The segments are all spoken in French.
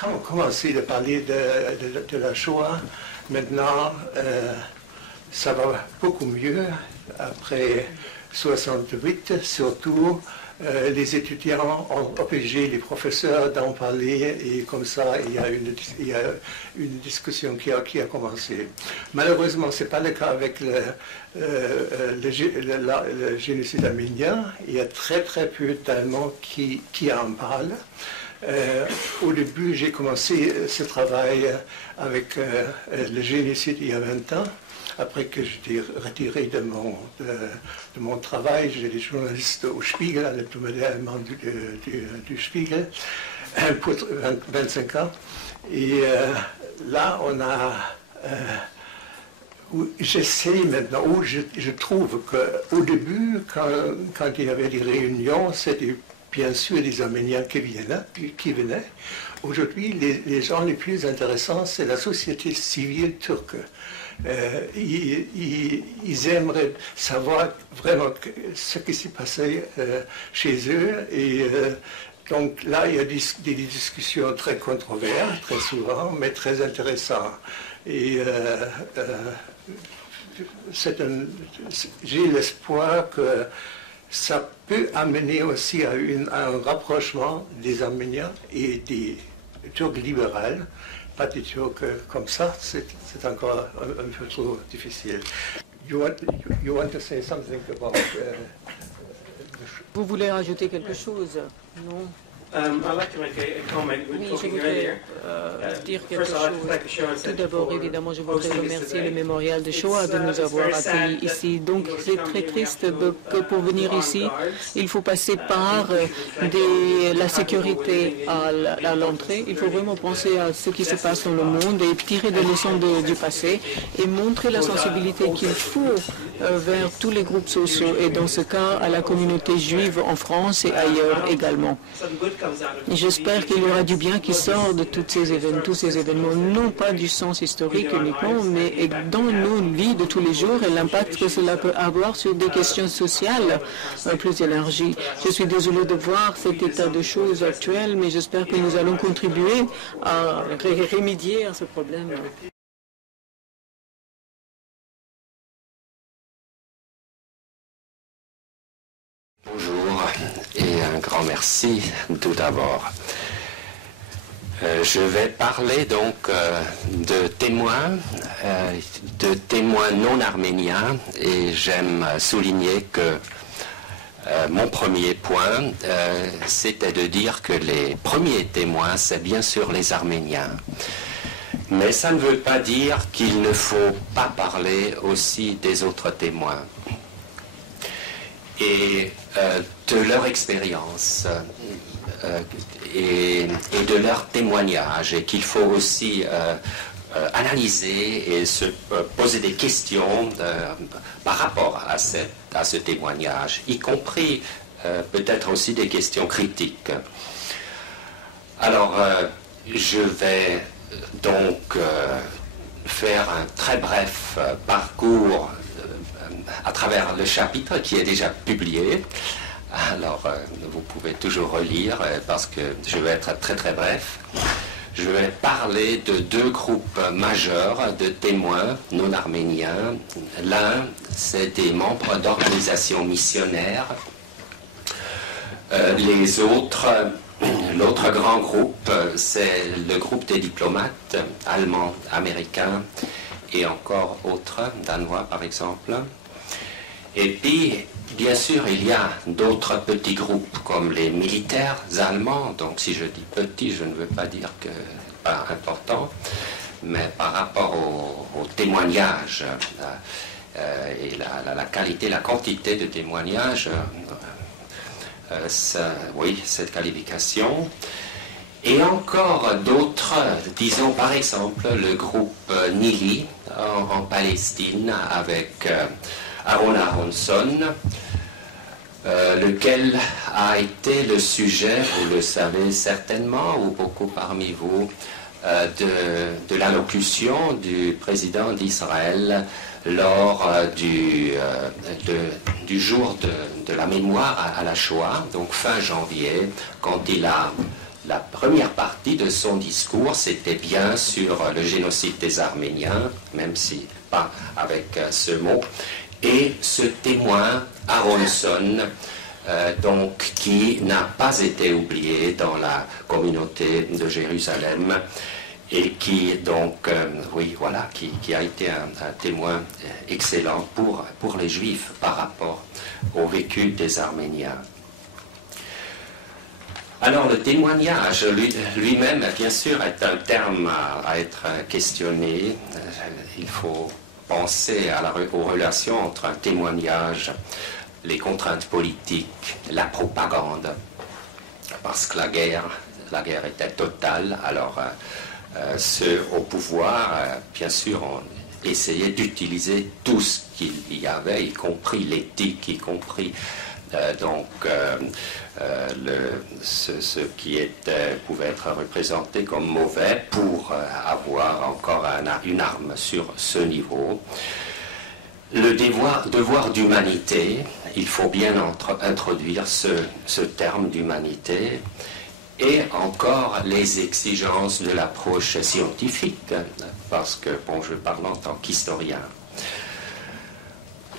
quand on commençait à parler de la Shoah, maintenant, ça va beaucoup mieux. Après 68, surtout, les étudiants ont obligé les professeurs d'en parler et comme ça, il y a une discussion qui a commencé. Malheureusement, ce n'est pas le cas avec le génocide arménien. Il y a très peu d'Allemands qui en parlent. Au début, j'ai commencé ce travail avec le génocide il y a 20 ans. Après que j'étais retiré de mon travail, j'étais journaliste au Spiegel, à l'hebdomadaire allemand du Spiegel, pour 25 ans. Et là, on a... j'essaie maintenant, où je trouve qu'au début, quand il y avait des réunions, c'était bien sûr des Arméniens qui venaient. Aujourd'hui, les gens les plus intéressants, c'est la société civile turque. Ils aimeraient savoir vraiment ce qui s'est passé chez eux. Et donc là, il y a des discussions très controversées, très souvent, mais très intéressantes. Et j'ai l'espoir que ça peut amener aussi à un rapprochement des Arméniens et des Turcs libéraux. Pas des Turcs comme ça, c'est encore un peu trop difficile. You want to say something about, Vous voulez rajouter quelque chose? Non? I'd like to make a comment. We were Oui, je talking voudrais earlier. dire quelque First, I'd like to chose. thank the Shoah Tout Center d'abord, for évidemment, je voudrais hosting this remercier le today. mémorial de Shoah de nous It's avoir very sad accueillis that ici. Donc, in order to c'est come très here, triste you have to, que pour venir put ici, on guards. il faut passer par la sécurité à l'entrée. Il faut vraiment penser à ce qui se passe dans le monde et tirer des leçons du passé et montrer la sensibilité qu'il faut vers tous les groupes sociaux et dans ce cas à la communauté juive en France et ailleurs également. J'espère qu'il y aura du bien qui sort de tous ces événements, non pas du sens historique uniquement, mais dans nos vies de tous les jours et l'impact que cela peut avoir sur des questions sociales plus élargies. Je suis désolée de voir cet état de choses actuel, mais j'espère que nous allons contribuer à remédier à ce problème. Bonjour et un grand merci tout d'abord. Je vais parler donc de témoins non arméniens et j'aime souligner que mon premier point, c'était de dire que les premiers témoins, c'est bien sûr les Arméniens. Mais ça ne veut pas dire qu'il ne faut pas parler aussi des autres témoins et de leur expérience et de leur témoignage, et qu'il faut aussi analyser et se poser des questions par rapport à ce témoignage, y compris peut-être aussi des questions critiques. Alors, je vais donc faire un très bref parcours à travers le chapitre qui est déjà publié. Alors, vous pouvez toujours relire parce que je vais être très très bref. Je vais parler de deux groupes majeurs de témoins non arméniens. L'un, c'est des membres d'organisations missionnaires. L'autre grand groupe, c'est le groupe des diplomates allemands, américains et encore autres, danois par exemple. Et puis, bien sûr, il y a d'autres petits groupes comme les militaires allemands. Donc, si je dis petit, je ne veux pas dire que pas important, mais par rapport au témoignage et la qualité, la quantité de témoignages, oui, cette qualification. Et encore d'autres, disons par exemple le groupe Nili en Palestine avec Aaron Aronson, lequel a été le sujet, vous le savez certainement, ou beaucoup parmi vous, de l'allocution du président d'Israël lors du jour de la mémoire à la Shoah, donc fin janvier, quand il a la première partie de son discours, c'était bien sur le génocide des Arméniens, même si pas avec ce mot, et ce témoin, Aronson, donc, qui n'a pas été oublié dans la communauté de Jérusalem et qui, donc, oui, voilà, qui a été un témoin excellent pour les Juifs par rapport au vécu des Arméniens. Alors, le témoignage lui-même, bien sûr, est un terme à être questionné. Il faut penser aux relations entre un témoignage, les contraintes politiques, la propagande, parce que la guerre était totale. Alors, ceux au pouvoir, bien sûr, ont essayé d'utiliser tout ce qu'il y avait, y compris l'éthique, y compris ce qui pouvait être représenté comme mauvais pour avoir encore une arme sur ce niveau. Le devoir d'humanité, il faut bien introduire ce terme d'humanité, et encore les exigences de l'approche scientifique, parce que, bon, je parle en tant qu'historien.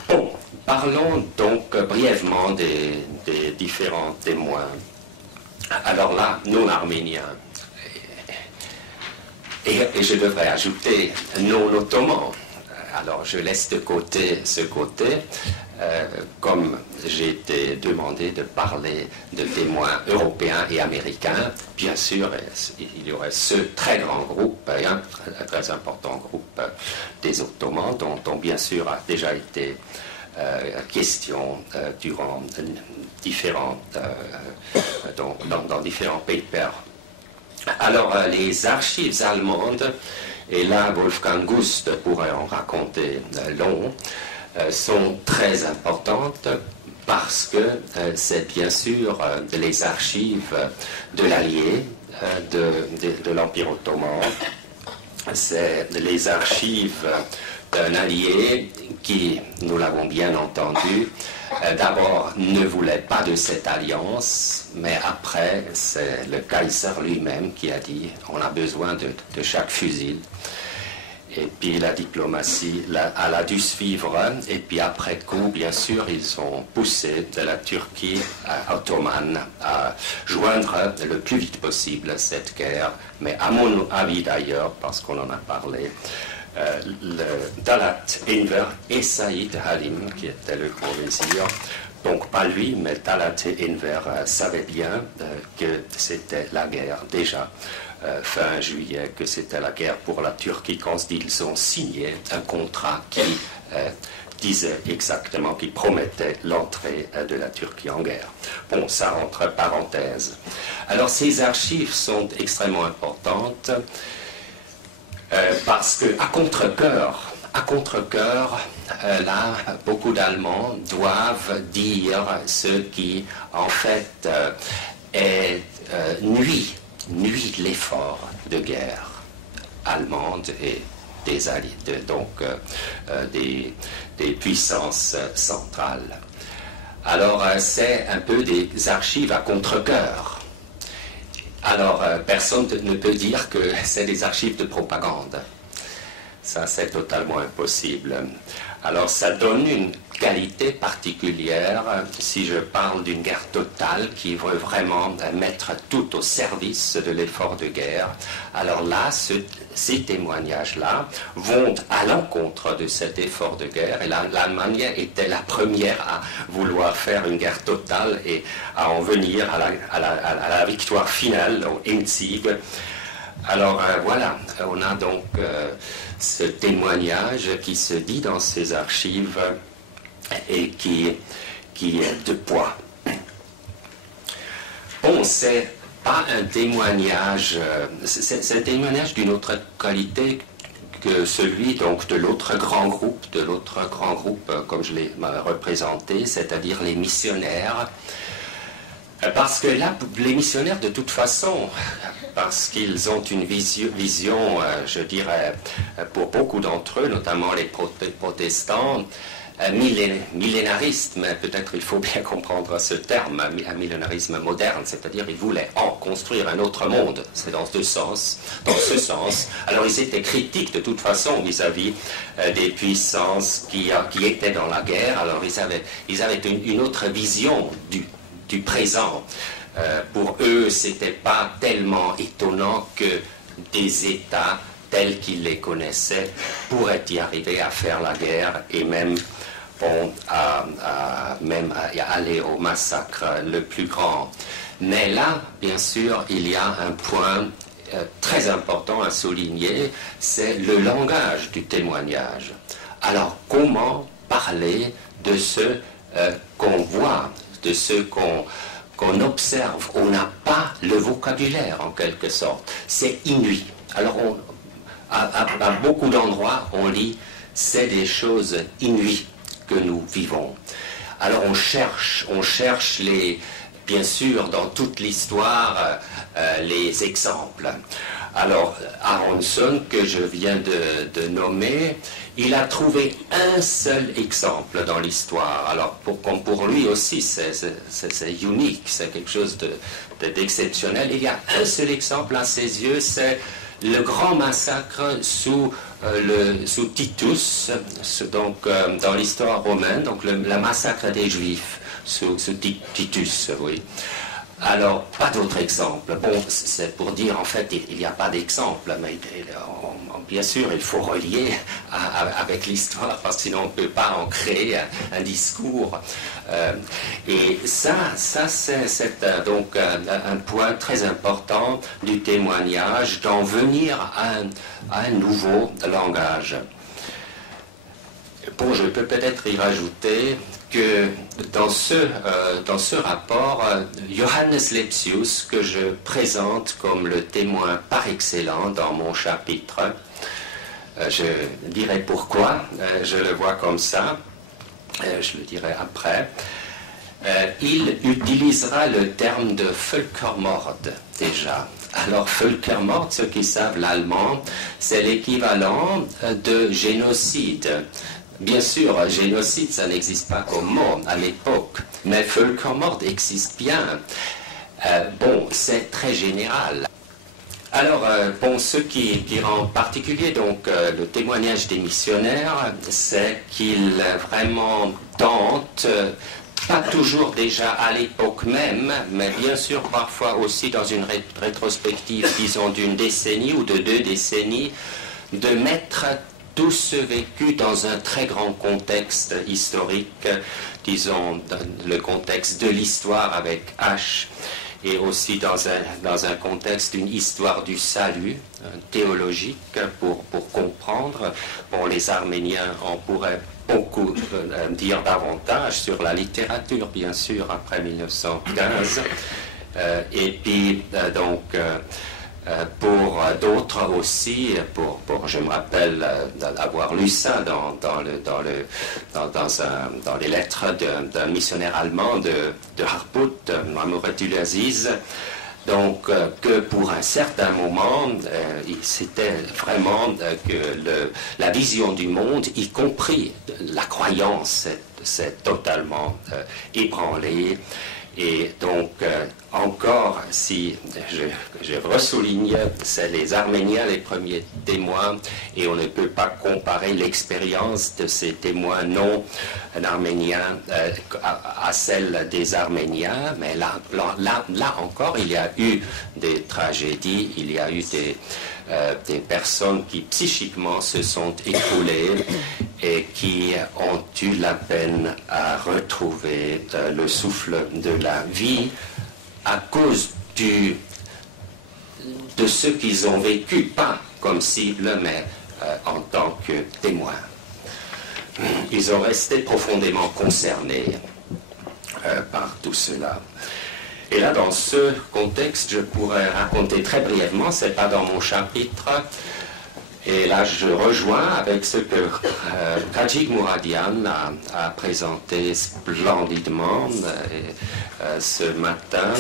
Bon, parlons donc brièvement des différents témoins. Alors là, non arméniens, et je devrais ajouter non ottomans. Alors je laisse de côté ce côté, comme j'ai été demandé de parler de témoins européens et américains, bien sûr, il y aurait ce très grand groupe, un très important groupe des Ottomans, dont bien sûr a déjà été question durant dans différents papers. Alors les archives allemandes, et là Wolfgang Gust pourrait en raconter long, sont très importantes parce que c'est bien sûr les archives de l'Allié, de l'Empire ottoman, c'est les archives d'un allié qui, nous l'avons bien entendu, d'abord ne voulait pas de cette alliance, mais après c'est le Kaiser lui-même qui a dit on a besoin de chaque fusil. Et puis la diplomatie elle a dû suivre, et puis après coup, bien sûr, ils ont poussé de la Turquie ottomane à joindre le plus vite possible cette guerre. Mais à mon avis d'ailleurs, parce qu'on en a parlé, Talat Enver et Saïd Halim, qui était le grand vizir, donc pas lui, mais Talat Enver savait bien que c'était la guerre déjà. Fin juillet, que c'était la guerre pour la Turquie quand ils ont signé un contrat qui disait exactement, qui promettait l'entrée de la Turquie en guerre. Bon, ça entre parenthèses. Alors ces archives sont extrêmement importantes parce que à contre-cœur, là, beaucoup d'Allemands doivent dire ce qui, en fait, nuit l'effort de guerre allemande et des alliés, donc des puissances centrales. Alors c'est un peu des archives à contre-cœur. Alors personne ne peut dire que c'est des archives de propagande. Ça c'est totalement impossible. Alors ça donne une qualité particulière si je parle d'une guerre totale qui veut vraiment mettre tout au service de l'effort de guerre. Alors là, ces témoignages-là vont à l'encontre de cet effort de guerre, et l'Allemagne était la première à vouloir faire une guerre totale et à en venir à la victoire finale au Endsieg. Alors voilà, on a donc ce témoignage qui se dit dans ces archives et qui est de poids. Bon, c'est pas un témoignage, c'est un témoignage d'une autre qualité que celui donc de l'autre grand groupe, comme je l'ai représenté, c'est-à-dire les missionnaires. Parce que là, les missionnaires, de toute façon, parce qu'ils ont une vision, je dirais, pour beaucoup d'entre eux, notamment les protestants, millénariste, mais peut-être il faut bien comprendre ce terme, un millénarisme moderne, c'est-à-dire ils voulaient construire un autre monde, c'est dans ce sens. Alors ils étaient critiques de toute façon vis-à-vis des puissances qui étaient dans la guerre, alors ils avaient une autre vision du présent. Pour eux, c'était pas tellement étonnant que des États tels qu'ils les connaissaient pourraient y arriver à faire la guerre et même à aller au massacre le plus grand. Mais là, bien sûr, il y a un point très important à souligner, c'est le langage du témoignage. Alors, comment parler de ce qu'on voit, de ce qu'on observe? On n'a pas le vocabulaire, en quelque sorte. C'est inouï. Alors, à beaucoup d'endroits, on lit « c'est des choses inouïes que nous vivons ». Alors, on cherche bien sûr, dans toute l'histoire, les exemples. Alors, Aronson, que je viens de nommer, il a trouvé un seul exemple dans l'histoire. Alors, comme pour lui aussi, c'est unique, c'est quelque chose d'exceptionnel. Il y a un seul exemple à ses yeux, c'est le grand massacre sous Titus, donc dans l'histoire romaine, donc le massacre des Juifs sous Titus, oui. Alors, pas d'autre exemple. Bon, c'est pour dire, en fait, il n'y a pas d'exemple, mais bien sûr, il faut relier avec l'histoire, parce que sinon on ne peut pas en créer un discours. Et ça c'est donc un point très important du témoignage, d'en venir à un nouveau langage. Bon, je peux peut-être y rajouter que dans ce rapport, Johannes Lepsius, que je présente comme le témoin par excellence dans mon chapitre, je dirai pourquoi, je le vois comme ça, je le dirai après, il utilisera le terme de Völkermord déjà. Alors Völkermord, ceux qui savent l'allemand, c'est l'équivalent de génocide. Bien sûr, génocide, ça n'existe pas comme mot à l'époque, mais Völkermord existe bien. Bon, c'est très général. Alors, bon, ce qui rend particulier donc le témoignage des missionnaires, c'est qu'ils vraiment tentent, pas toujours déjà à l'époque même, mais bien sûr parfois aussi dans une rétrospective, disons, d'une décennie ou de 2 décennies, de mettre tout ce vécu dans un très grand contexte historique, disons, le contexte de l'histoire avec H, et aussi dans un contexte d'une histoire du salut théologique pour comprendre. Bon, les Arméniens en pourraient beaucoup dire davantage sur la littérature, bien sûr, après 1915. Et puis, donc, pour d'autres aussi, je me rappelle d'avoir lu ça dans les lettres d'un missionnaire allemand de Harput, Amoretul Aziz, donc que pour un certain moment, c'était vraiment que la vision du monde, y compris la croyance, s'est totalement ébranlée. Et donc, encore, si je ressouligne, c'est les Arméniens les premiers témoins, et on ne peut pas comparer l'expérience de ces témoins non arméniens à celle des Arméniens, mais là encore, il y a eu des tragédies, il y a eu des personnes qui psychiquement se sont écroulées et qui ont eu la peine à retrouver le souffle de la vie à cause de ce qu'ils ont vécu, pas comme cible, mais en tant que témoins. Ils ont resté profondément concernés par tout cela. Et là, dans ce contexte, je pourrais raconter très brièvement, c'est pas dans mon chapitre, et là je rejoins avec ce que Kajik Mouradian a présenté splendidement ce matin.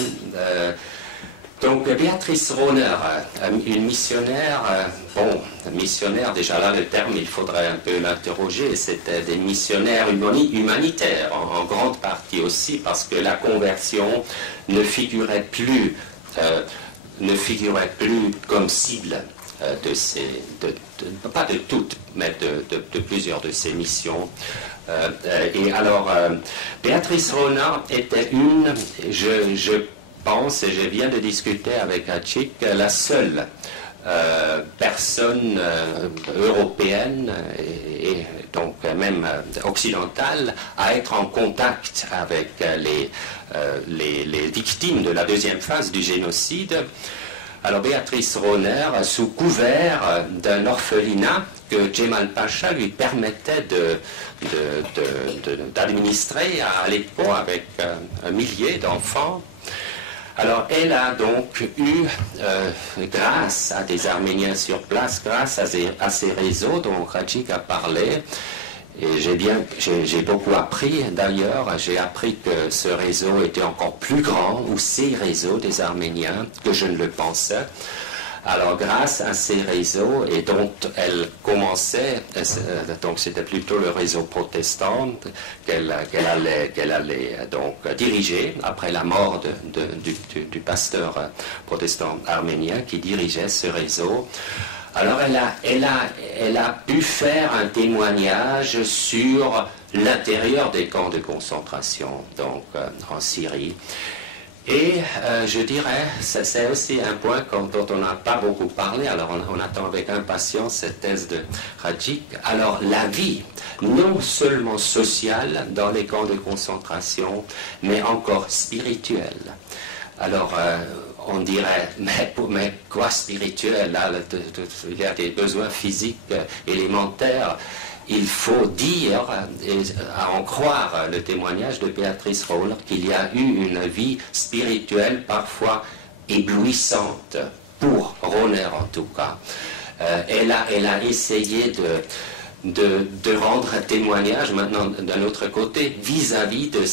Donc Béatrice Rohner, une missionnaire, missionnaire, déjà là le terme il faudrait un peu l'interroger, c'était des missionnaires humanitaires en grande partie aussi parce que la conversion ne figurait plus comme cible de ces, pas de toutes, mais de plusieurs de ces missions. Et alors, Béatrice Rohner était je pense, et je viens de discuter avec Hachik, la seule personne européenne et donc même occidentale à être en contact avec les victimes de la deuxième phase du génocide. Alors Béatrice Rohner, sous couvert d'un orphelinat que Djemal Pacha lui permettait d'administrer à Aleppo avec un millier d'enfants. Alors elle a donc eu, grâce à des Arméniens sur place, grâce à ces réseaux dont Hachik a parlé, et j'ai beaucoup appris d'ailleurs, j'ai appris que ce réseau était encore plus grand, ou ces réseaux des Arméniens, que je ne le pensais. Alors grâce à ces réseaux, et dont elle commençait, donc c'était plutôt le réseau protestant qu'elle allait donc diriger après la mort du pasteur protestant arménien qui dirigeait ce réseau. Alors elle a pu faire un témoignage sur l'intérieur des camps de concentration, donc en Syrie. Et je dirais, c'est aussi un point dont on n'a pas beaucoup parlé, alors on attend avec impatience cette thèse de Hachik. Alors la vie, non seulement sociale dans les camps de concentration, mais encore spirituelle. Alors on dirait, mais quoi spirituel là, il y a des besoins physiques élémentaires. Il faut dire, à en croire le témoignage de Béatrice Rohner, qu'il y a eu une vie spirituelle parfois éblouissante, pour Rohner en tout cas. Elle a essayé de rendre un témoignage maintenant d'un autre côté vis-à-vis de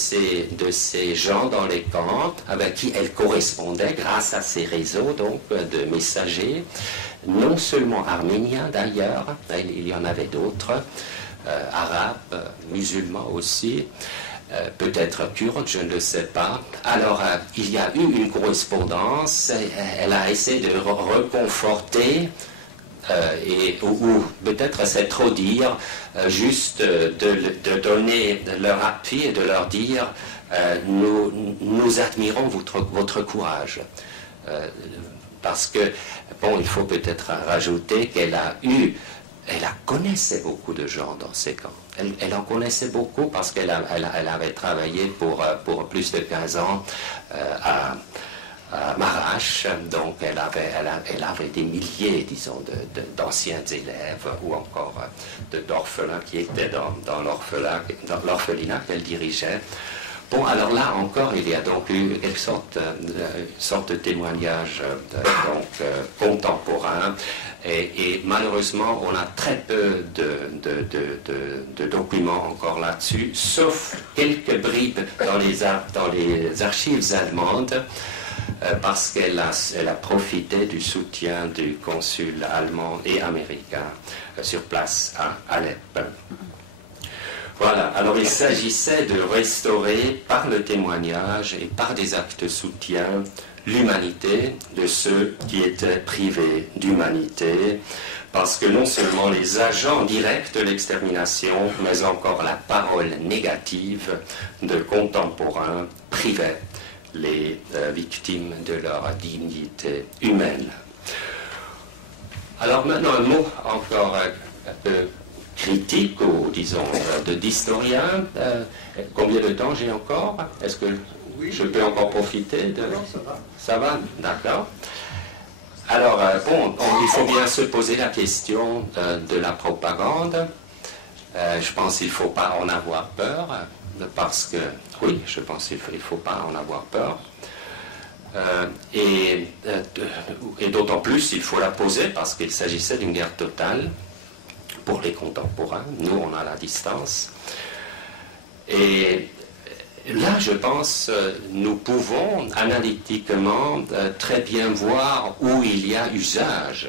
ces gens dans les camps avec qui elle correspondait grâce à ces réseaux donc de messagers, non seulement arméniens d'ailleurs, il y en avait d'autres, arabes, musulmans aussi, peut-être kurdes, je ne le sais pas. Alors il y a eu une correspondance, elle a essayé de reconforter ou peut-être c'est trop dire, juste de donner leur appui et de leur dire nous admirons votre courage. Parce que, bon, il faut peut-être rajouter qu'elle connaissait beaucoup de gens dans ces camps. Elle en connaissait beaucoup parce qu'elle avait travaillé pour plus de 15 ans à Marash, donc elle avait des milliers, disons, d'anciens élèves ou encore d'orphelins qui étaient dans l'orphelinat qu'elle dirigeait. Bon, alors là encore, il y a donc eu une sorte de témoignage contemporain et malheureusement, on a très peu de documents encore là-dessus, sauf quelques bribes dans les archives allemandes, parce qu'elle a profité du soutien du consul allemand et américain sur place à Alep. Voilà, alors il s'agissait de restaurer par le témoignage et par des actes de soutien l'humanité de ceux qui étaient privés d'humanité, parce que non seulement les agents directs de l'extermination, mais encore la parole négative de contemporains privaient les victimes de leur dignité humaine. Alors maintenant un mot encore un peu critique ou disons d'historien. Combien de temps j'ai encore? Est-ce que je peux encore profiter de... Non, ça va. Ça va? D'accord. Alors, il faut bien se poser la question de la propagande. Je pense qu'il ne faut pas en avoir peur, parce que, oui, je pense qu'il ne faut pas en avoir peur. Et d'autant plus, il faut la poser parce qu'il s'agissait d'une guerre totale pour les contemporains. Nous, on a la distance. Et là, je pense, nous pouvons analytiquement très bien voir où il y a usage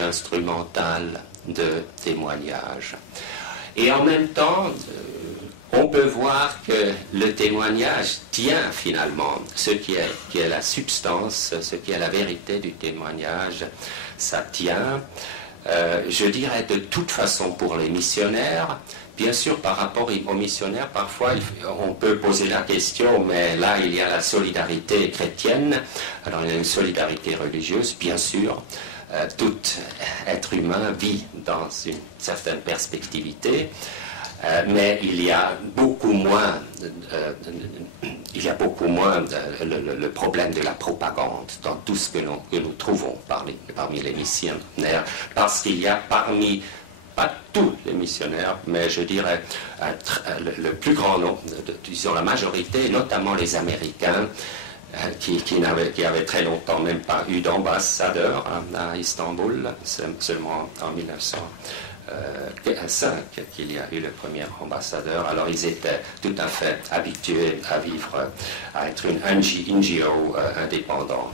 instrumental de témoignage. Et en même temps, on peut voir que le témoignage tient finalement ce qui est la substance, ce qui est la vérité du témoignage, ça tient. Je dirais de toute façon pour les missionnaires, bien sûr par rapport aux missionnaires, parfois on peut poser la question, mais là il y a la solidarité chrétienne, alors il y a une solidarité religieuse, bien sûr. Tout être humain vit dans une certaine perspectivité, mais il y a beaucoup moins, le problème de la propagande dans tout ce que nous trouvons parmi les missionnaires, parce qu'il y a parmi, pas tous les missionnaires, mais je dirais le plus grand nombre, disons la majorité, notamment les Américains, qui avait très longtemps même pas eu d'ambassadeur à Istanbul, seulement en 1905 qu'il y a eu le premier ambassadeur. Alors ils étaient tout à fait habitués à vivre, à être une NGO indépendant.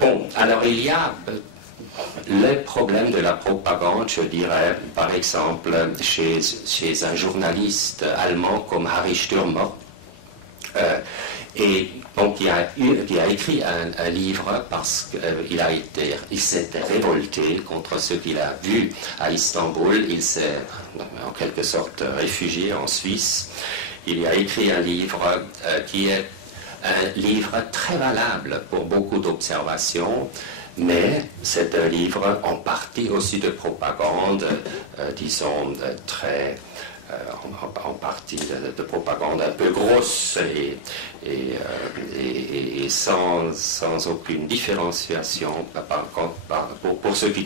Bon, alors il y a le problème de la propagande, je dirais, par exemple, chez un journaliste allemand comme Harry Stürmer, et donc qui a écrit un livre parce qu'il s'était révolté contre ce qu'il a vu à Istanbul. Il s'est en quelque sorte réfugié en Suisse. Il a écrit un livre qui est un livre très valable pour beaucoup d'observations, mais c'est un livre en partie aussi de propagande, disons très... en partie de propagande un peu grosse et sans aucune différenciation pour ce qui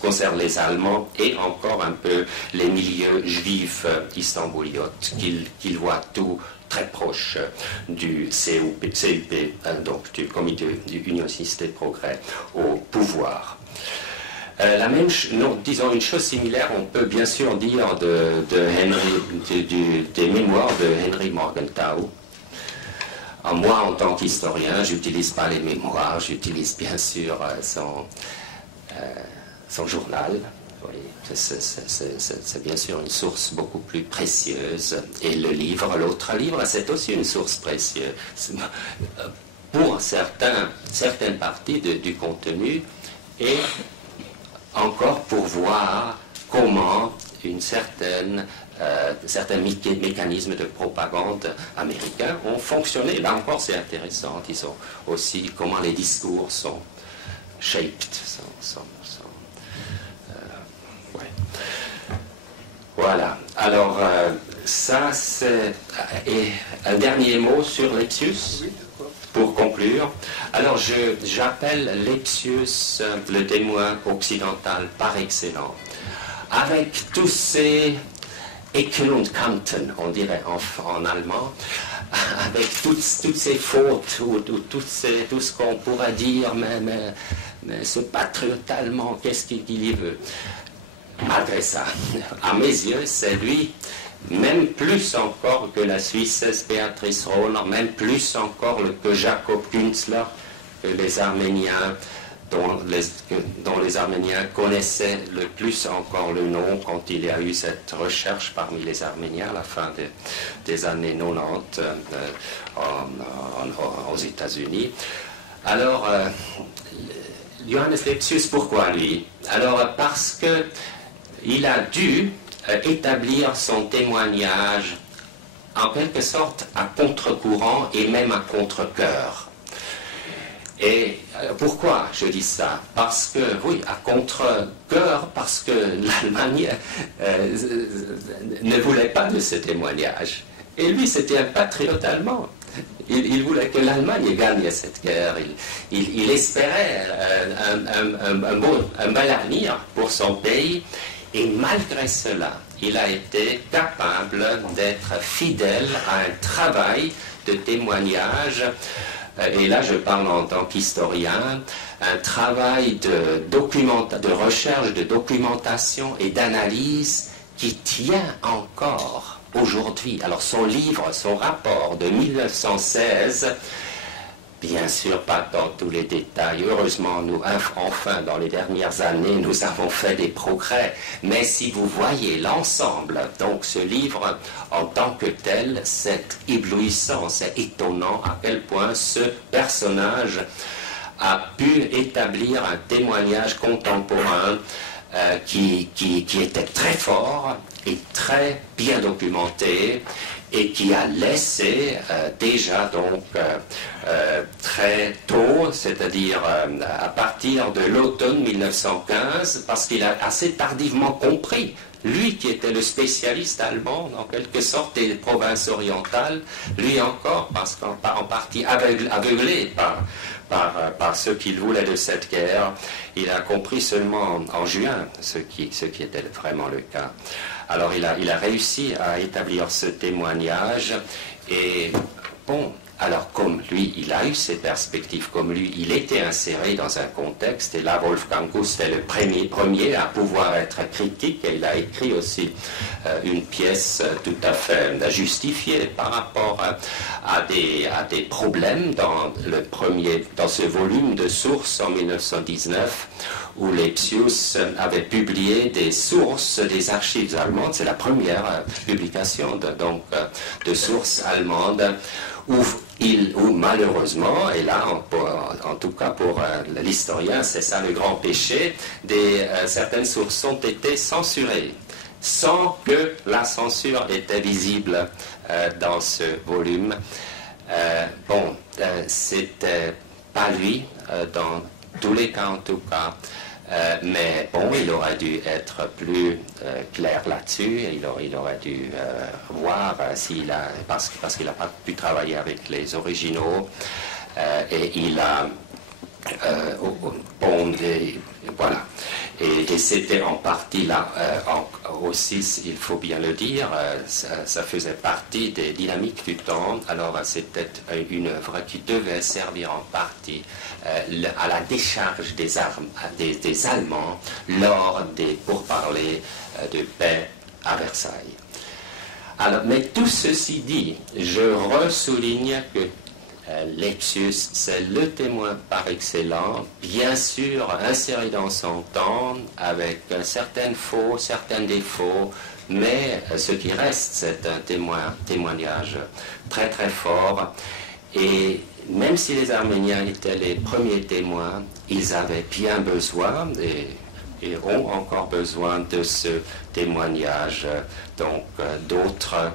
concerne les Allemands et encore un peu les milieux juifs istanbuliotes qu'ils voient tout très proche du CUP, donc du Comité du Unioniste et Progrès au pouvoir. Disons une chose similaire, on peut bien sûr dire des mémoires de Henry Morgenthau. Moi, en tant qu'historien, je n'utilise pas les mémoires, j'utilise bien sûr son journal. Oui, c'est bien sûr une source beaucoup plus précieuse. Et l'autre livre, c'est aussi une source précieuse. Pour certaines parties du contenu, et encore pour voir comment certains mécanismes de propagande américains ont fonctionné. Là encore, c'est intéressant. Disons aussi comment les discours sont shaped. Ouais. Voilà. Alors, ça, c'est... Et un dernier mot sur Lepsius, pour conclure. Alors, j'appelle Lepsius le témoin occidental par excellence. Avec tous ces Ecken und Kanten, on dirait en allemand, avec toutes ces fautes, ou tout ce qu'on pourrait dire, mais ce patriote allemand, qu'est-ce qu'il y veut? Malgré ça, à mes yeux, c'est lui, même plus encore que la Suissesse Beatrice Rohner, même plus encore que Jacob Künzler, que les Arméniens, dont les Arméniens connaissaient le plus encore le nom quand il y a eu cette recherche parmi les Arméniens à la fin des années 90 aux États-Unis. Alors, Johannes Lepsius, pourquoi lui? Alors, parce qu'il a dû établir son témoignage en quelque sorte à contre-courant et même à contre-cœur. Et pourquoi je dis ça? Parce que, oui, à contre-cœur, parce que l'Allemagne ne voulait pas de ce témoignage. Et lui, c'était un patriote allemand. Il voulait que l'Allemagne gagne cette guerre. Il espérait un bel avenir pour son pays. Et malgré cela, il a été capable d'être fidèle à un travail de témoignage. Et là, je parle en tant qu'historien, un travail de recherche, de documentation et d'analyse qui tient encore aujourd'hui. Alors son livre, son rapport de 1916, bien sûr pas dans tous les détails, heureusement nous, enfin dans les dernières années nous avons fait des progrès, mais si vous voyez l'ensemble, donc ce livre en tant que tel, c'est éblouissant, c'est étonnant à quel point ce personnage a pu établir un témoignage contemporain qui était très fort et très bien documenté et qui a laissé déjà donc très tôt, c'est-à-dire à partir de l'automne 1915, parce qu'il a assez tardivement compris, lui qui était le spécialiste allemand en quelque sorte des provinces orientales, lui encore, parce qu'en partie aveuglé par ce qu'il voulait de cette guerre, il a compris seulement en juin ce qui était vraiment le cas. Alors il a réussi à établir ce témoignage et bon, alors comme lui, il a eu ses perspectives, comme lui, il était inséré dans un contexte et là Wolfgang Gust est le premier à pouvoir être critique et il a écrit aussi une pièce tout à fait justifiée par rapport à des problèmes dans ce volume de sources en 1919 où Lepsius avait publié des sources des archives allemandes. C'est la première publication de sources allemandes où malheureusement, et là en tout cas pour l'historien, c'est ça le grand péché, certaines sources ont été censurées sans que la censure était visible dans ce volume. C'était pas lui dans tous les cas en tout cas. Mais bon, il aurait dû être plus clair là-dessus, il aurait dû voir parce qu'il n'a pas pu travailler avec les originaux, et il a voilà. Et c'était en partie là aussi, il faut bien le dire, ça faisait partie des dynamiques du temps. Alors c'était une œuvre qui devait servir en partie à la décharge des Allemands lors des pourparlers de paix à Versailles. Alors, mais tout ceci dit, je ressouligne que Lepsius, c'est le témoin par excellence, bien sûr inséré dans son temps, avec certains faux, certains défauts, mais ce qui reste, c'est un témoignage très très fort. Et même si les Arméniens étaient les premiers témoins, ils avaient bien besoin et ont encore besoin de ce témoignage, donc d'autres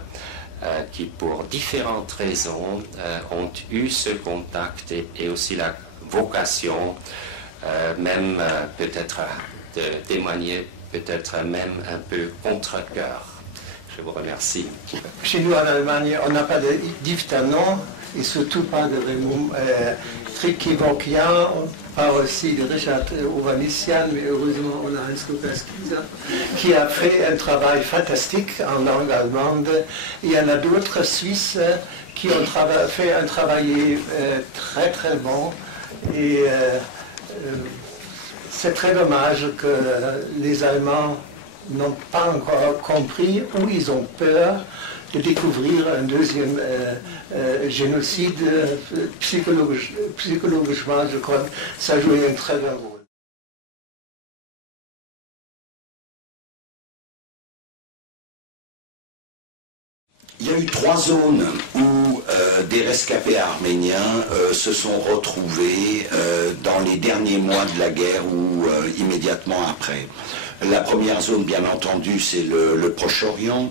qui pour différentes raisons ont eu ce contact et aussi la vocation même peut-être de témoigner peut-être même un peu contre cœur. Je vous remercie. Chez nous en Allemagne, on n'a pas de diphtanon et surtout pas de remum triquivoquien. On parle aussi de Richard Ovanessian, mais heureusement on a Hans Lukas Kieser qui a fait un travail fantastique en langue allemande. Il y en a d'autres Suisses qui ont fait un travail très très bon et c'est très dommage que les Allemands n'ont pas encore compris ou ils ont peur de découvrir un deuxième génocide. Psychologiquement, je crois que ça jouait un très grand rôle. Il y a eu 3 zones où des rescapés arméniens se sont retrouvés dans les derniers mois de la guerre ou immédiatement après. La première zone, bien entendu, c'est le Proche-Orient,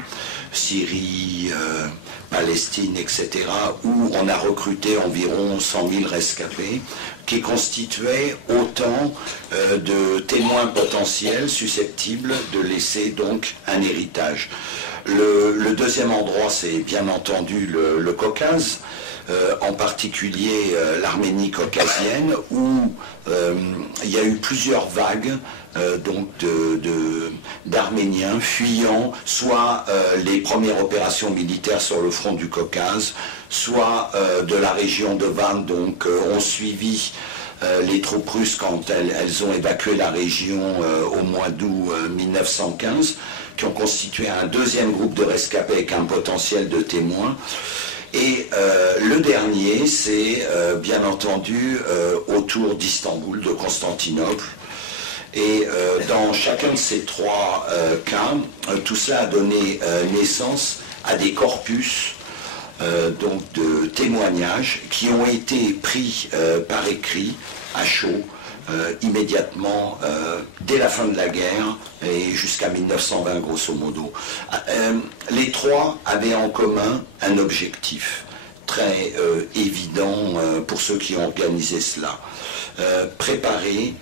Syrie, Palestine, etc., où on a recruté environ 100 000 rescapés, qui constituaient autant de témoins potentiels susceptibles de laisser donc un héritage. Le deuxième endroit, c'est bien entendu le Caucase, en particulier l'Arménie caucasienne, où il y a eu plusieurs vagues d'Arméniens fuyant soit les premières opérations militaires sur le front du Caucase, soit de la région de Van, donc ont suivi les troupes russes quand elles ont évacué la région au mois d'août 1915, qui ont constitué un deuxième groupe de rescapés avec un potentiel de témoins. Et le dernier, c'est bien entendu autour d'Istanbul, de Constantinople. Et dans chacun de ces trois cas, tout cela a donné naissance à des corpus donc de témoignages qui ont été pris par écrit à chaud immédiatement dès la fin de la guerre et jusqu'à 1920 grosso modo. Les trois avaient en commun un objectif très évident pour ceux qui ont organisé cela. Préparer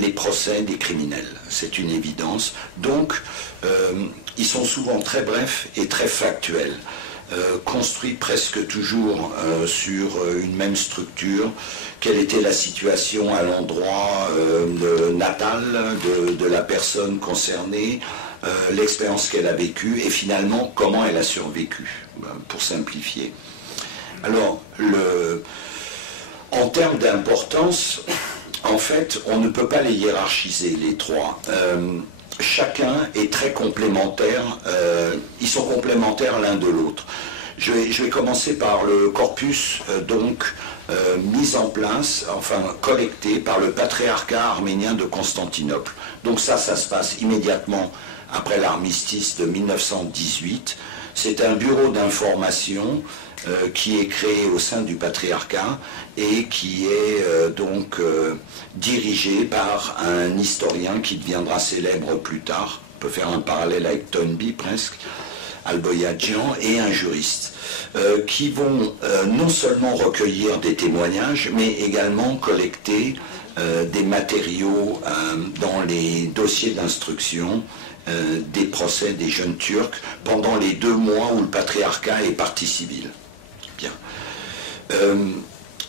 les procès des criminels, c'est une évidence. Donc, ils sont souvent très brefs et très factuels, construits presque toujours sur une même structure. Quelle était la situation à l'endroit natal de la personne concernée, l'expérience qu'elle a vécue et finalement comment elle a survécu, pour simplifier. Alors, en termes d'importance, en fait, on ne peut pas les hiérarchiser, les trois. Chacun est très complémentaire, ils sont complémentaires l'un de l'autre. Je vais commencer par le corpus mis en place, enfin collecté par le patriarcat arménien de Constantinople. Donc ça se passe immédiatement après l'armistice de 1918. C'est un bureau d'information qui est créé au sein du patriarcat et qui est dirigé par un historien qui deviendra célèbre plus tard. On peut faire un parallèle avec Toynbee presque, Alboyadjian, et un juriste, qui vont non seulement recueillir des témoignages, mais également collecter des matériaux dans les dossiers d'instruction des procès des jeunes Turcs pendant les 2 mois où le patriarcat est partie civile. Bien.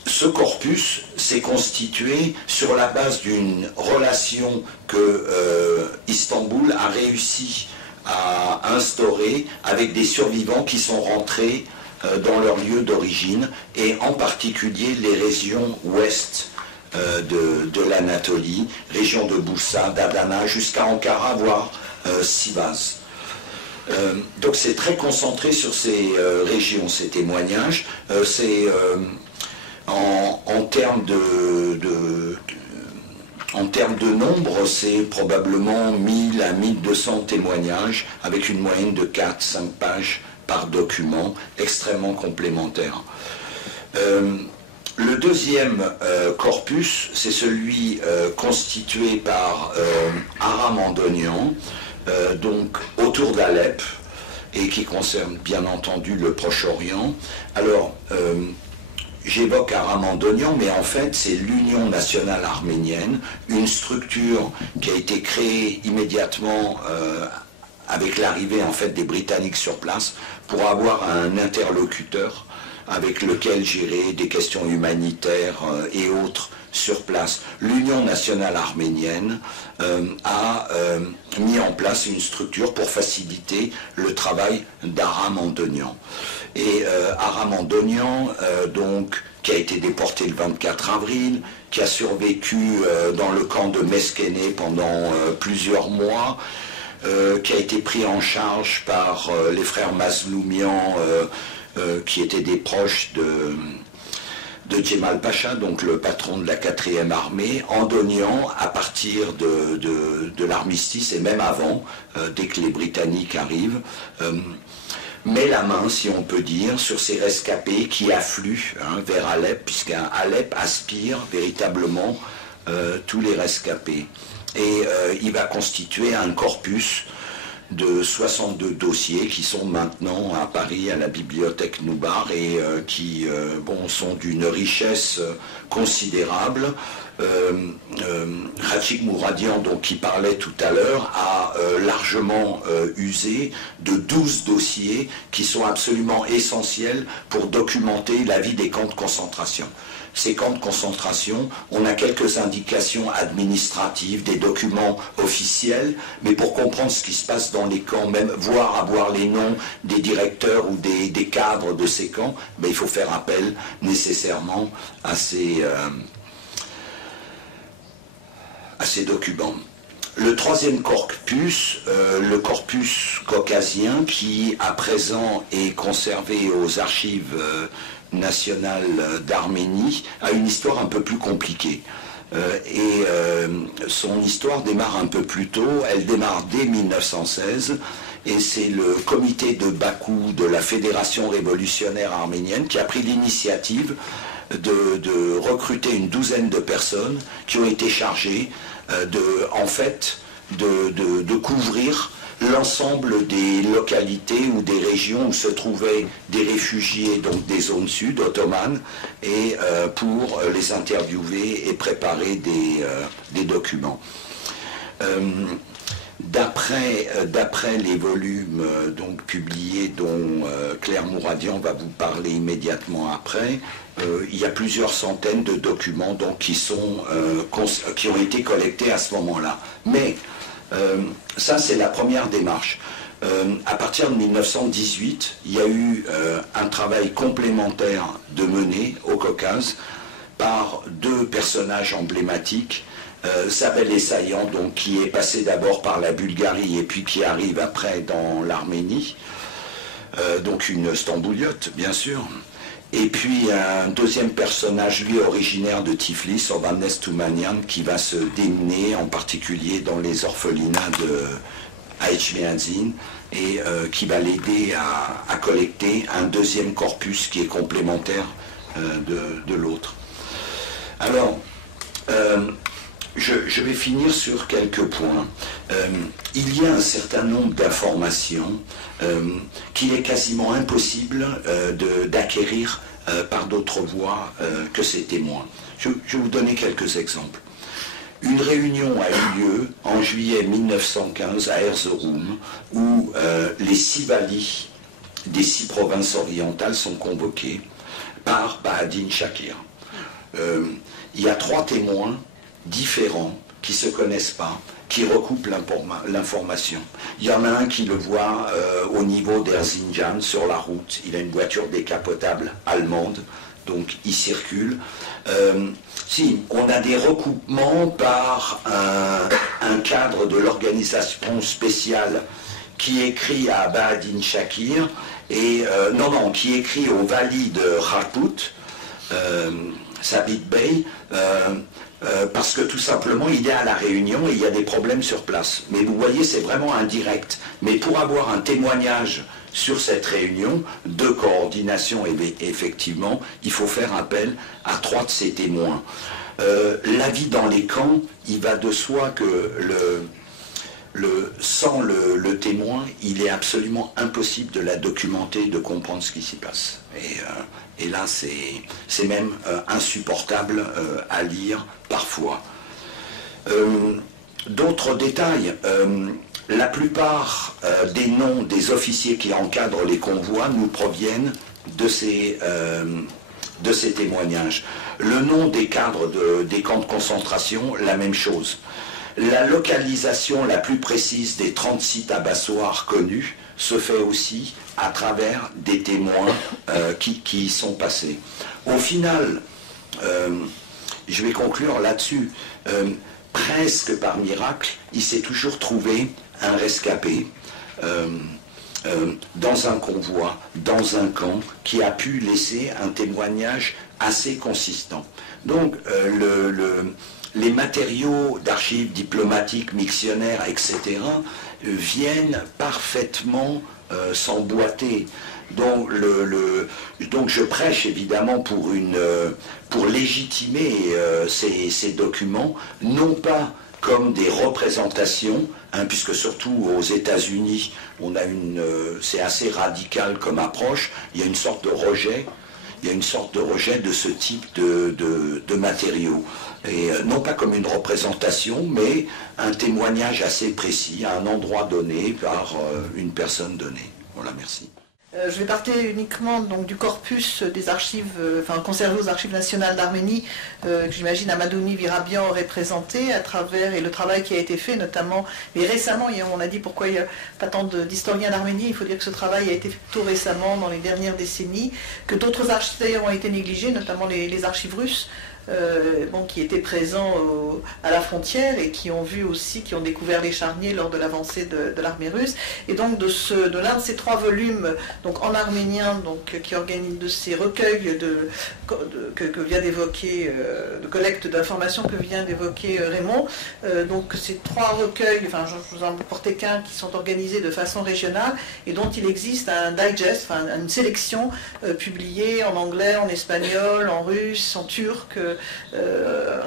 Ce corpus s'est constitué sur la base d'une relation que Istanbul a réussi à instaurer avec des survivants qui sont rentrés dans leur lieu d'origine, et en particulier les régions ouest de l'Anatolie, région de Bursa, d'Adana, jusqu'à Ankara, voire Sivas. Donc c'est très concentré sur ces régions, ces témoignages. C'est en termes de nombre, c'est probablement 1000 à 1200 témoignages, avec une moyenne de 4-5 pages par document, extrêmement complémentaire. Le deuxième corpus, c'est celui constitué par Aram Andonian, donc autour d'Alep, et qui concerne bien entendu le Proche-Orient. Alors, j'évoque Aram Andonian, mais en fait c'est l'Union nationale arménienne, une structure qui a été créée immédiatement avec l'arrivée en fait des Britanniques sur place, pour avoir un interlocuteur avec lequel gérer des questions humanitaires et autres sur place. L'Union nationale arménienne a mis en place une structure pour faciliter le travail d'Aram Andonian. Et Aram Andonian, qui a été déporté le 24 avril, qui a survécu dans le camp de Meskéné pendant plusieurs mois, qui a été pris en charge par les frères Mazloumian, qui étaient des proches de Djemal Pacha, donc le patron de la 4e armée. Andonian, à partir de l'armistice, et même avant, dès que les Britanniques arrivent, met la main, si on peut dire, sur ces rescapés qui affluent vers Alep, puisqu'Alep aspire véritablement tous les rescapés. Et il va constituer un corpus de 62 dossiers qui sont maintenant à Paris à la bibliothèque Noubar et qui sont d'une richesse considérable. Rachik Mouradian, donc, qui parlait tout à l'heure, a largement usé de 12 dossiers qui sont absolument essentiels pour documenter la vie des camps de concentration. Ces camps de concentration, on a quelques indications administratives, des documents officiels, mais pour comprendre ce qui se passe dans les camps, même avoir les noms des directeurs ou des cadres de ces camps, il faut faire appel nécessairement à ces documents. Le troisième corpus, le corpus caucasien, qui à présent est conservé aux archives nationales d'Arménie, a une histoire un peu plus compliquée. Son histoire démarre un peu plus tôt, elle démarre dès 1916, et c'est le comité de Bakou de la Fédération révolutionnaire arménienne qui a pris l'initiative de recruter une douzaine de personnes qui ont été chargées de couvrir l'ensemble des localités ou des régions où se trouvaient des réfugiés, donc des zones sud ottomanes, et pour les interviewer et préparer des documents. D'après les volumes donc publiés dont Claire Mouradian va vous parler immédiatement après, il y a plusieurs centaines de documents donc, qui ont été collectés à ce moment-là. Mais ça, c'est la première démarche. À partir de 1918, il y a eu un travail complémentaire de mener au Caucase par deux personnages emblématiques, Sabel Essayan, donc, qui est passé d'abord par la Bulgarie et puis qui arrive après dans l'Arménie, donc une stambouliote, bien sûr. Et puis un deuxième personnage, lui originaire de Tiflis, Ovannes Toumanian, qui va se démener en particulier dans les orphelinats de Aïchmiadzin et qui va l'aider à collecter un deuxième corpus qui est complémentaire de l'autre. Alors, je vais finir sur quelques points. Il y a un certain nombre d'informations qu'il est quasiment impossible d'acquérir par d'autres voies que ces témoins. Je vais vous donner quelques exemples. Une réunion a eu lieu en juillet 1915 à Erzurum où les 6 valis des 6 provinces orientales sont convoqués par Bahaddin Shakir. Il y a 3 témoins différents qui ne se connaissent pas, qui recoupent l'information. Il y en a un qui le voit au niveau d'Erzincan, sur la route. Il a une voiture décapotable allemande, donc il circule. Si, on a des recoupements par un cadre de l'organisation spéciale qui écrit à Bahaddin Shakir, qui écrit au vali de Kharpout, Sabit Bey, parce que tout simplement il est à la Réunion et il y a des problèmes sur place. Mais vous voyez, c'est vraiment indirect. Mais pour avoir un témoignage sur cette réunion de coordination, effectivement, il faut faire appel à 3 de ces témoins. La vie dans les camps, il va de soi que sans le témoin, il est absolument impossible de la documenter, de comprendre ce qui s'y passe. Et là, c'est même insupportable à lire parfois. D'autres détails. La plupart des noms des officiers qui encadrent les convois nous proviennent de ces témoignages. Le nom des cadres des camps de concentration, la même chose. La localisation la plus précise des 36 abattoirs connus se fait aussi à travers des témoins qui y sont passés. Au final, je vais conclure là-dessus, presque par miracle, il s'est toujours trouvé un rescapé dans un convoi, dans un camp, qui a pu laisser un témoignage assez consistant. Donc, les matériaux d'archives diplomatiques, mictionnaires, etc., viennent parfaitement s'emboîter. Donc je prêche évidemment pour légitimer ces documents, non pas comme des représentations, puisque surtout aux États-Unis, c'est assez radical comme approche, il y a une sorte de rejet. Il y a une sorte de rejet de ce type de matériaux. Et non pas comme une représentation, mais un témoignage assez précis, à un endroit donné, par une personne donnée. Voilà, merci. Je vais parler uniquement donc, du corpus des archives, conservé aux archives nationales d'Arménie, que j'imagine Amadouni Virabian aurait présenté à travers, et le travail qui a été fait notamment, mais récemment, on a dit pourquoi il n'y a pas tant d'historiens d'Arménie, il faut dire que ce travail a été fait plutôt récemment, dans les dernières décennies, que d'autres archives d'ailleurs ont été négligées, notamment les archives russes, qui étaient présents à la frontière et qui ont vu aussi, qui ont découvert les charniers lors de l'avancée de l'armée russe. Et donc de l'un de ces 3 volumes, donc en arménien, donc qui organise de ces recueils que vient d'évoquer, de collecte d'informations que vient d'évoquer Raymond. Donc ces 3 recueils, enfin je vous en portais qu'un, qui sont organisés de façon régionale et dont il existe un digest, enfin une sélection publiée en anglais, en espagnol, en russe, en turc.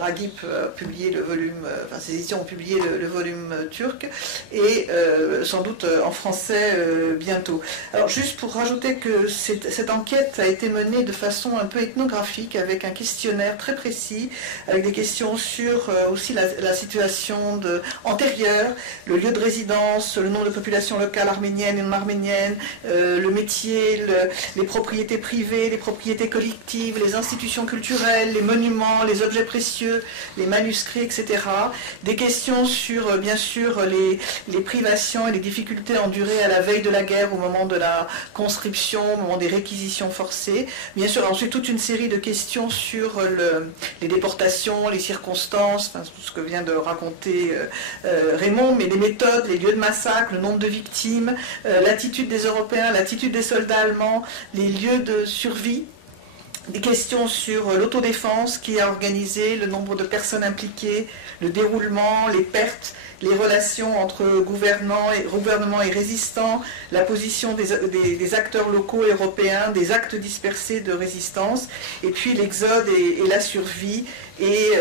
Ragip a publié le volume, enfin ses éditions ont publié le volume turc et sans doute en français bientôt. Alors juste pour rajouter que cette enquête a été menée de façon un peu ethnographique avec un questionnaire très précis, avec des questions sur aussi la situation antérieure, le lieu de résidence, le nombre de populations locales arméniennes et non arméniennes, le métier, les propriétés privées, les propriétés collectives, les institutions culturelles, les monuments, les objets précieux, les manuscrits, etc. Des questions sur, bien sûr, les privations et les difficultés endurées à la veille de la guerre, au moment de la conscription, au moment des réquisitions forcées. Bien sûr, ensuite, toute une série de questions sur les déportations, les circonstances, enfin, tout ce que vient de raconter Raymond, mais les méthodes, les lieux de massacre, le nombre de victimes, l'attitude des Européens, l'attitude des soldats allemands, les lieux de survie. Des questions sur l'autodéfense qui a organisé, le nombre de personnes impliquées, le déroulement, les pertes, les relations entre gouvernement et résistants, la position des acteurs locaux et européens, des actes dispersés de résistance, et puis l'exode et la survie. Et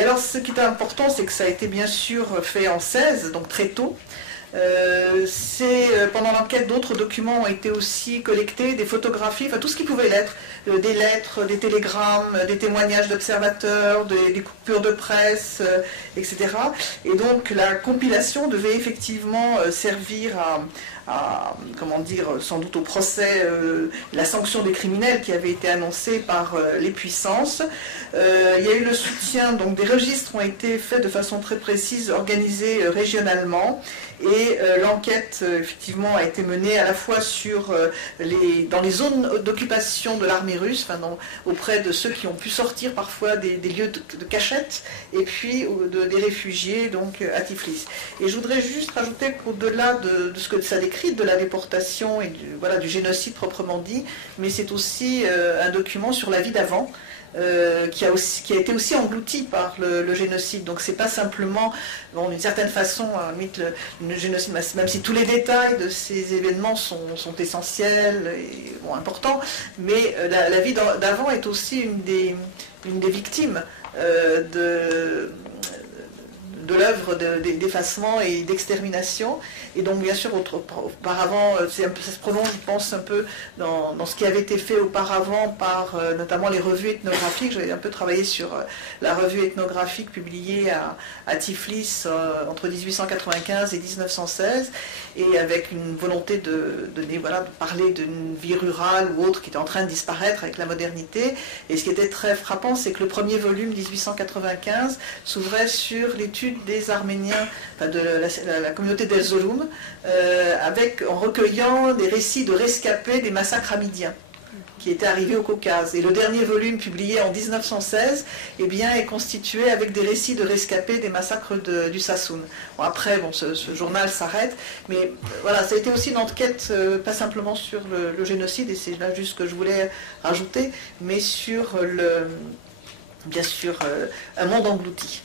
alors ce qui est important, c'est que ça a été bien sûr fait en 16, donc très tôt. Pendant l'enquête, d'autres documents ont été aussi collectés, des photographies, enfin tout ce qui pouvait l'être, des lettres, des télégrammes, des témoignages d'observateurs, des coupures de presse, etc. Et donc la compilation devait effectivement servir comment dire, sans doute au procès, la sanction des criminels qui avait été annoncée par les puissances. Il y a eu le soutien, donc des registres ont été faits de façon très précise, organisés régionalement. Et l'enquête, effectivement, a été menée à la fois dans les zones d'occupation de l'armée russe, enfin, auprès de ceux qui ont pu sortir parfois des lieux de cachette, et puis des réfugiés donc, à Tiflis. Et je voudrais juste rajouter qu'au-delà de ce que ça décrit, de la déportation et du génocide proprement dit, mais c'est aussi un document sur la vie d'avant, qui a été aussi englouti par le génocide. Donc c'est pas simplement, d'une certaine façon, le génocide, même si tous les détails de ces événements sont essentiels et importants, mais la vie d'avant est aussi une des victimes de l'œuvre d'effacement et d'extermination. Et donc, bien sûr, auparavant, ça se prolonge, je pense, un peu dans ce qui avait été fait auparavant par notamment les revues ethnographiques. J'avais un peu travaillé sur la revue ethnographique publiée à Tiflis entre 1895 et 1916, et avec une volonté de parler d'une vie rurale ou autre qui était en train de disparaître avec la modernité. Et ce qui était très frappant, c'est que le premier volume, 1895, s'ouvrait sur l'étude des Arméniens, enfin de la communauté d'Erzurum, en recueillant des récits de rescapés des massacres hamidiens qui étaient arrivés au Caucase. Et le dernier volume, publié en 1916, est constitué avec des récits de rescapés des massacres du Sassoun. Bon, après, ce journal s'arrête, mais voilà, ça a été aussi une enquête, pas simplement sur le génocide, et c'est là juste ce que je voulais rajouter, mais sur, bien sûr, un monde englouti.